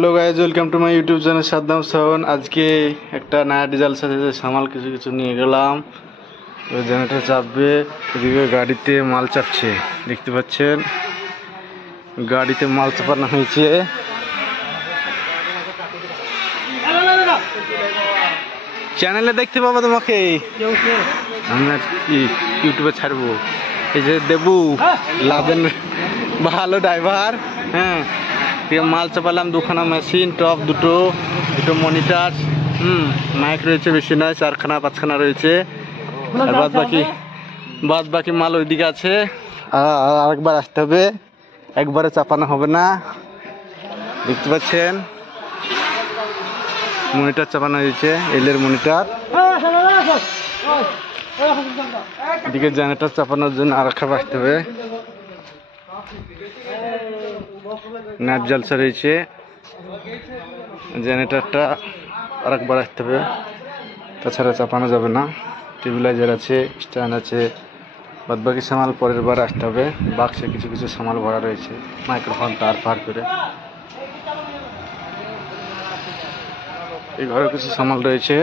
Hello guys, welcome to my YouTube channel Saddam sound. আজকে একটা নয়া ডিজাইল সাথে সামাল কিছু কিছু নিয়ে গেলাম। ওই জেনারেটর চাপবে, এদিকে গাড়িতে মাল চাপছে, দেখতে পাচ্ছেন গাড়িতে মাল চাপানো হয়েছে। চ্যানেলে দেখতে পাবো তোমাকে, আমরা ইউটিউবে ছাড়বো। এই যে দেবু লাদেন, ভালো ড্রাইভার। হ্যাঁ, মাল চাপালাম, দুখানা মেশিন, টপ দুটো মনিটর, মাইক রয়েছে, বেশি নয়, 4খানা 5খানা রয়েছে। আর বাদ বাকি মাল ওইদিকে আছে। আরেকবার আসতে হবে, একবারে চাপানো হবে না। দেখতে পাচ্ছেন মনিটর চাপানো হয়েছে, এলের মনিটর। এদিকে জেনারেটর চাপানোর জন্য আরেকবার আসতে হবে। ন্যাপ জালসা রয়েছে, জেনারেটরটা আরেকবার আসতে হবে, তাছাড়া চাপানো যাবে না। টেবিলাইজার আছে, স্ট্যান্ড আছে, বাদ বাকি সামাল পরের বার আসতে হবে। বাক্সে কিছু কিছু সামাল ভরা রয়েছে, মাইক্রোফোন তার পার করে। এই ঘরে কিছু সামাল রয়েছে,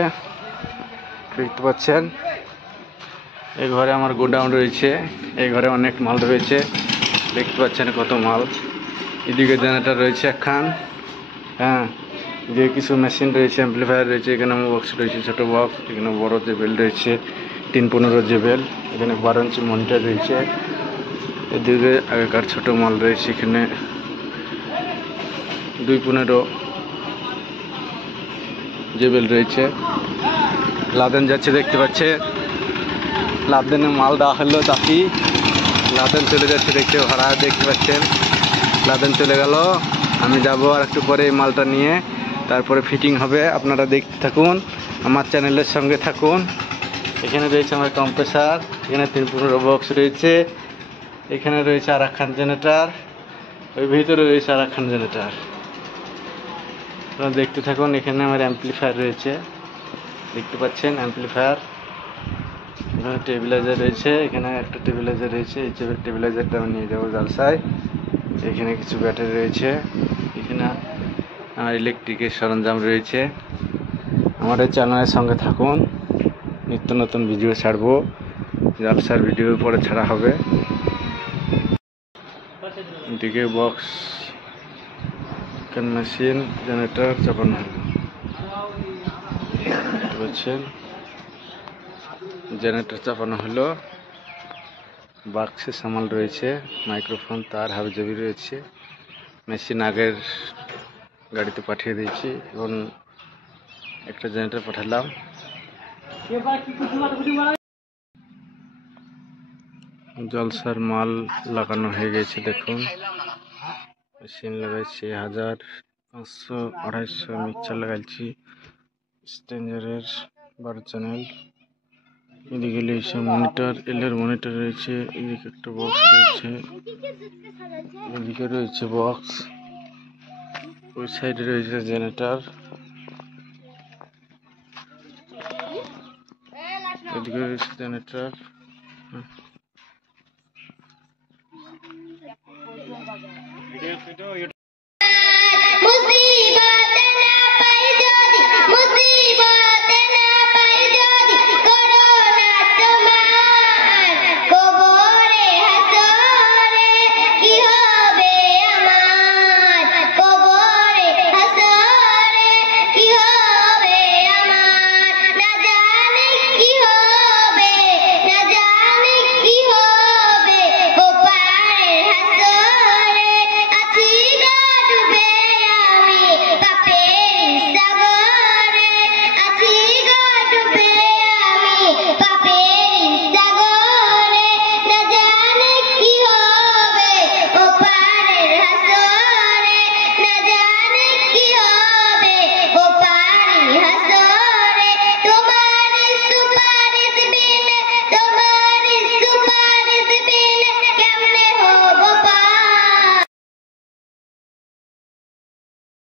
দেখতে পাচ্ছেন। এই ঘরে আমার গোডাউন রয়েছে, এই ঘরে অনেক মাল রয়েছে, দেখতে পাচ্ছেন কত মাল। এদিকে জেনারেটর রয়েছে একখান, হ্যাঁ, এদিকে কিছু মেশিন রয়েছে, অ্যাম্পলিফায়ার রয়েছে, এখানে বক্স রয়েছে, ছোটো বক্স, এখানে বড় জেবেল রয়েছে, 315 জেবেল, এখানে 12 ইঞ্চি মনিটর রয়েছে। এদিকে আগেকার ছোট মাল রয়েছে, এখানে 215 জেবেল রয়েছে। লাদেন যাচ্ছে, দেখতে পাচ্ছে, লাদেনে মাল দেওয়া হলো চাপি, লাদেন চলে যাচ্ছে, দেখতে পাচ্ছেন। লাদেন চলে গেল, আমি যাব আর একটু পরে এই মালটা নিয়ে, তারপরে ফিটিং হবে। আপনারা দেখতে থাকুন, আমার চ্যানেলের সঙ্গে থাকুন। এখানে রয়েছে আমার কম্প্রেসার, এখানে 315 বক্স রয়েছে, এখানে রয়েছে আর একখান জেনারেটর, ওই ভিতরে রয়েছে আর একখান জেনারেটর। আপনারা দেখতে থাকুন। এখানে আমার অ্যাম্পলিফায়ার রয়েছে, দেখতে পাচ্ছেন অ্যাম্পলিফায়ার। এখানে টেবিলাইজার রয়েছে, এখানে একটা টেবিলাইজার রয়েছে, এই টেবিলাইজারটা আমি নিয়ে যাবো জালসায়। এখানে কিছু ব্যাটারি রয়েছে, এখানে আমার ইলেকট্রিকের সরঞ্জাম রয়েছে। আমার এই চ্যানেলের সঙ্গে থাকুন, নিত্য নতুন ভিডিও ছাড়বো, জালসার ভিডিও পরে ছাড়া হবে। এদিকে বক্স, মেশিন, জেনারেটর চাপানো হলো, দেখতে পাচ্ছেন। জেনারেটর চাপানো হলো, বাক্সে সামাল রয়েছে, মাইক্রোফোন তার হাবিজাবি রয়েছে। মেশিন আগের গাড়িতে পাঠিয়ে দিয়েছি, এখন একটা জেনারেটর পাঠালাম। জলসার মাল লাগানো হয়ে গেছে, দেখুন। মেশিন লাগাইছি 1000, 500, 250 মিক্সচার লাগাইছি, স্ট্রেঞ্জারের 12 চ্যানেল। এদিকে রয়েছে মনিটর, এলের মনিটর রয়েছে, এদিকে একটা বক্স রয়েছে, এদিকে রয়েছে বক্স, ওই সাইডে রয়েছে জেনারেটর, এদিকে রয়েছে জেনারেটর।